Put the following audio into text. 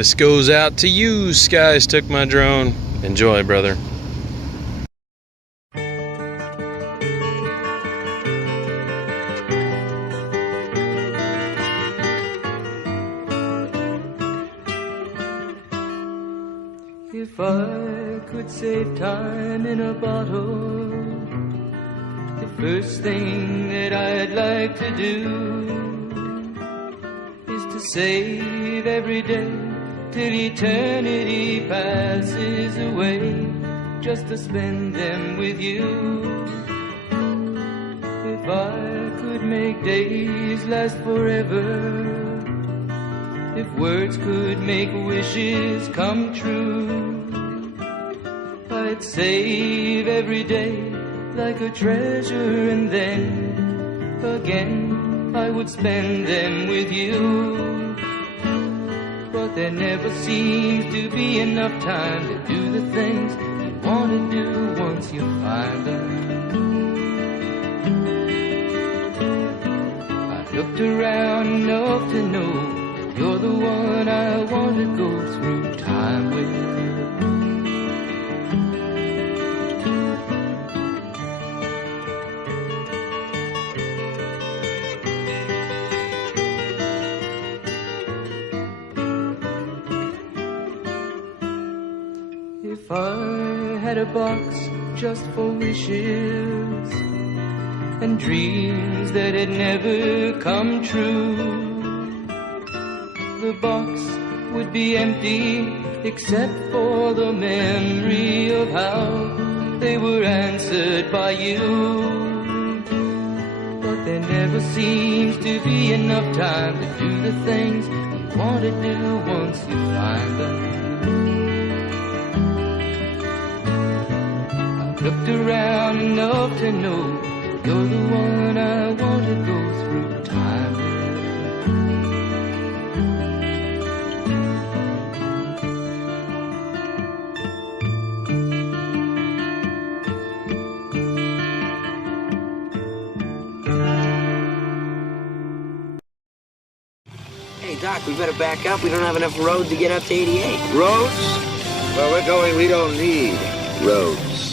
This goes out to you, Skies Took My Drone. Enjoy, brother. If I could save time in a bottle, the first thing that I'd like to do is to save every day till eternity passes away, just to spend them with you. If I could make days last forever, if words could make wishes come true, I'd save every day like a treasure, and then again I would spend them with you. But there never seems to be enough time to do the things you want to do once you find them. I've looked around enough to know you're the one I want to go through time with. If I had a box just for wishes and dreams that had never come true, the box would be empty except for the memory of how they were answered by you. But there never seems to be enough time to do the things you want to do once you find them. I've looked around enough to know you're the one I want to go through time with. Hey, Doc, we better back up. We don't have enough road to get up to 88. Roads? Where we're going, we don't need roads.